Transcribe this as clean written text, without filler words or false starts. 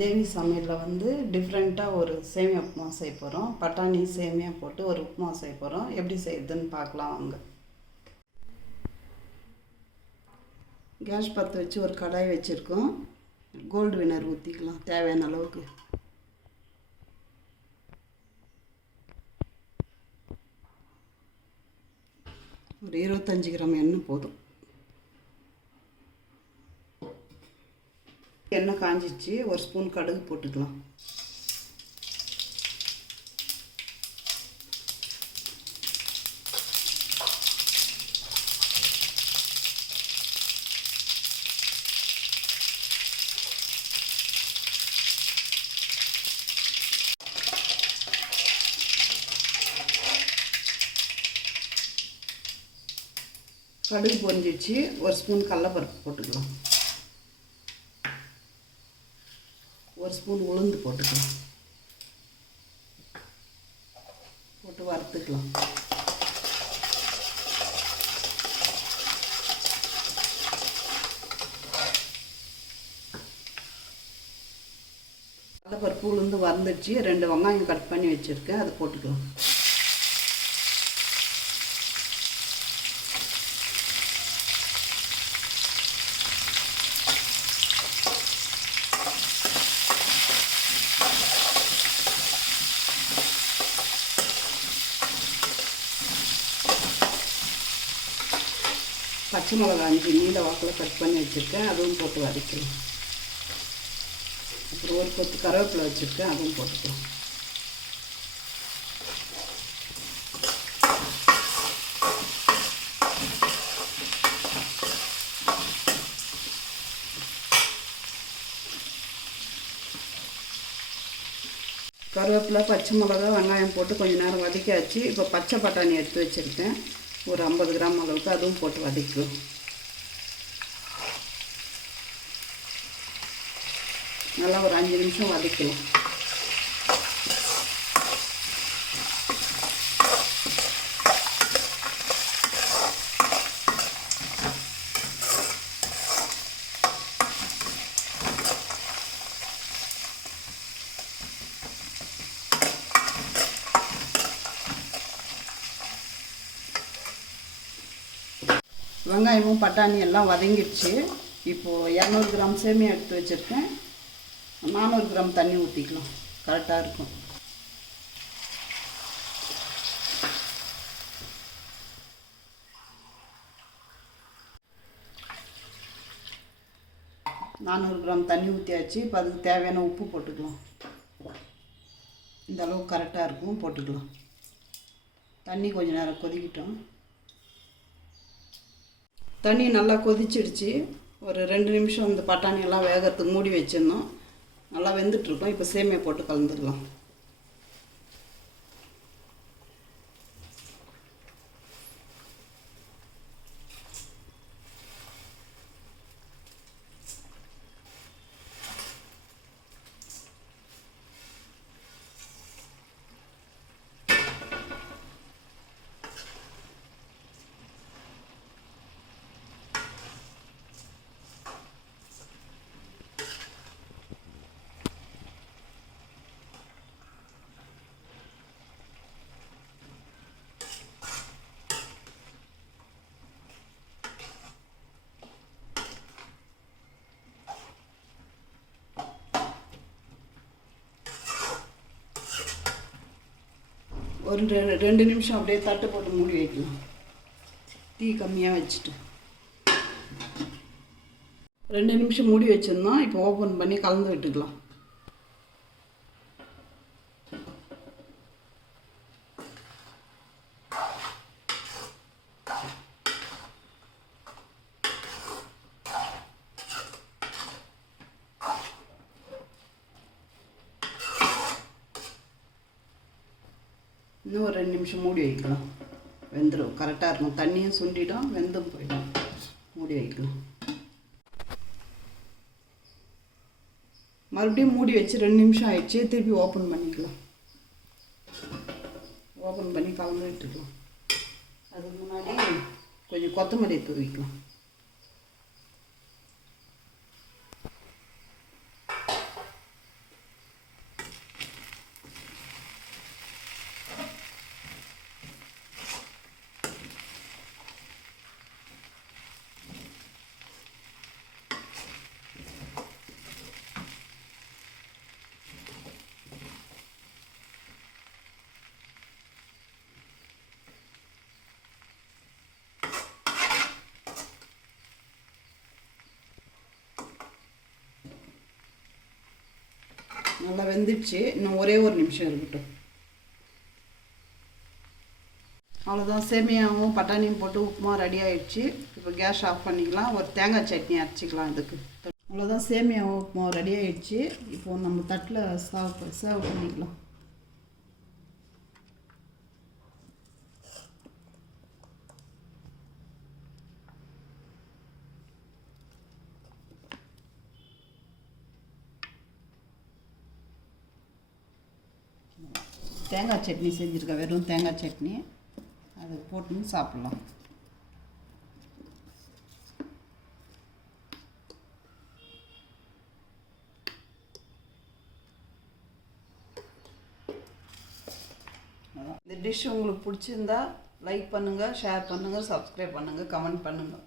தேவி சமையலில் வந்து டிஃப்ரெண்ட்டாக ஒரு சேமியா உப்புமா செய்ய போகிறோம். பட்டாணி சேமியா போட்டு ஒரு உப்புமா செய்ய போகிறோம். எப்படி செய்யுதுன்னு பார்க்கலாம் வாங்க. கேஸ் பற்ற வச்சு ஒரு கடாய் வச்சுருக்கோம். கோல்டு வினர் ஊற்றிக்கலாம் தேவையான அளவுக்கு. ஒரு 25 கிராம் எண்ணெய் போதும். எண்ணெய் காஞ்சிச்சு, ஒரு ஸ்பூன் கடுகு போட்டுக்கலாம். கடுகு பொரிஞ்சிச்சு, ஒரு ஸ்பூன் கடலைப்பருப்பு போட்டுக்கலாம். ஒரு ஸ்பூன் உளுந்து போட்டுக்கலாம். போட்டு வறுத்துக்கலாம். கடலைப்பருப்பு உளுந்து வறுந்துடுச்சு. 2 வெங்காயம் கட் பண்ணி வச்சுருக்கேன், அதை போட்டுக்கலாம். பச்சை மிளகா 5 நீல வாக்கில் கட் பண்ணி வச்சுருக்கேன், அதுவும் போட்டு வதக்கலாம். அப்புறம் ஒரு கொத்து கருவேப்பிலை வச்சுருக்கேன், அதுவும் போட்டுக்கலாம். கருவேப்பிலை, பச்சை மிளகா, வெங்காயம் போட்டு கொஞ்சம் நேரம் வதக்கியாச்சு. இப்போ பச்சை பட்டாணி எடுத்து வச்சுருக்கேன், ஒரு 50 கிராம் அளவுக்கு, அதுவும் போட்டு வதக்கலாம். நல்லா ஒரு 5 நிமிஷம் வதக்கலாம். வெங்காயமும் பட்டாணி எல்லாம் வதங்கிடுச்சு. இப்போது 200 கிராம் சேமியா எடுத்து வச்சுருக்கேன். 400 கிராம் தண்ணி ஊற்றிக்கலாம், கரெக்டாக இருக்கும். நானூறு கிராம் தண்ணி ஊற்றியாச்சு. இப்போ அதுக்கு தேவையான உப்பு போட்டுக்கலாம். இந்த அளவுக்கு கரெக்டாக இருக்கும், போட்டுக்கலாம். தண்ணி கொஞ்சம் நேரம் கொதிக்கிட்டோம். தண்ணி நல்லா கொதிச்சிடுச்சு. ஒரு 2 நிமிஷம் இந்த பட்டாணியெல்லாம் வேகிறதுக்கு மூடி வச்சிடணும். நல்லா வெந்துட்டுருக்கோம். இப்போ சேமியா போட்டு கலந்துடலாம். ஒரு 2 நிமிஷம் அப்படியே தட்டு போட்டு மூடி வைக்கலாம். தீ கம்மியாக வச்சுட்டு 2 நிமிஷம் மூடி வச்சிருந்தோம். இப்போ ஓப்பன் பண்ணி கலந்து விட்டுக்கலாம். இன்னும் ஒரு 2 நிமிஷம் மூடி வைக்கலாம். வெந்துடும், கரெக்டாக இருக்கும். தண்ணியும் சுண்டிடும், வெந்தும் போயிடும். மூடி வைக்கலாம். மறுபடியும் மூடி வச்சு 2 நிமிஷம் ஆயிடுச்சு. திருப்பி ஓப்பன் பண்ணிக்கலாம். ஓப்பன் பண்ணி கலந்து விட்டுக்கலாம். அதுக்கு முன்னாடி கொஞ்சம் கொத்தமல்லி தூவிக்கலாம். நல்லா வெந்துடுச்சு. இன்னும் ஒரே ஒரு நிமிஷம் இருக்கட்டும். அவ்வளோதான், சேமியாவும் பட்டாணியும் போட்டு உப்புமா ரெடி ஆகிடுச்சு. இப்போ கேஸ் ஆஃப் பண்ணிக்கலாம். ஒரு தேங்காய் சட்னி அரைச்சிக்கலாம் இதுக்கு. அவ்வளோதான், சேமியாவும் உப்புமா ரெடி ஆகிடுச்சு. இப்போது நம்ம தட்டில் சர்வ் பண்ணிக்கலாம். தேங்காய் சட்னி செஞ்சுருக்கேன், வெறும் தேங்காய் சட்னி. அதை போட்டுன்னு சாப்பிட்லாம். இந்த டிஷ் உங்களுக்கு பிடிச்சிருந்தா லைக் பண்ணுங்கள், ஷேர் பண்ணுங்கள், சப்ஸ்கிரைப் பண்ணுங்கள், கமெண்ட் பண்ணுங்கள்.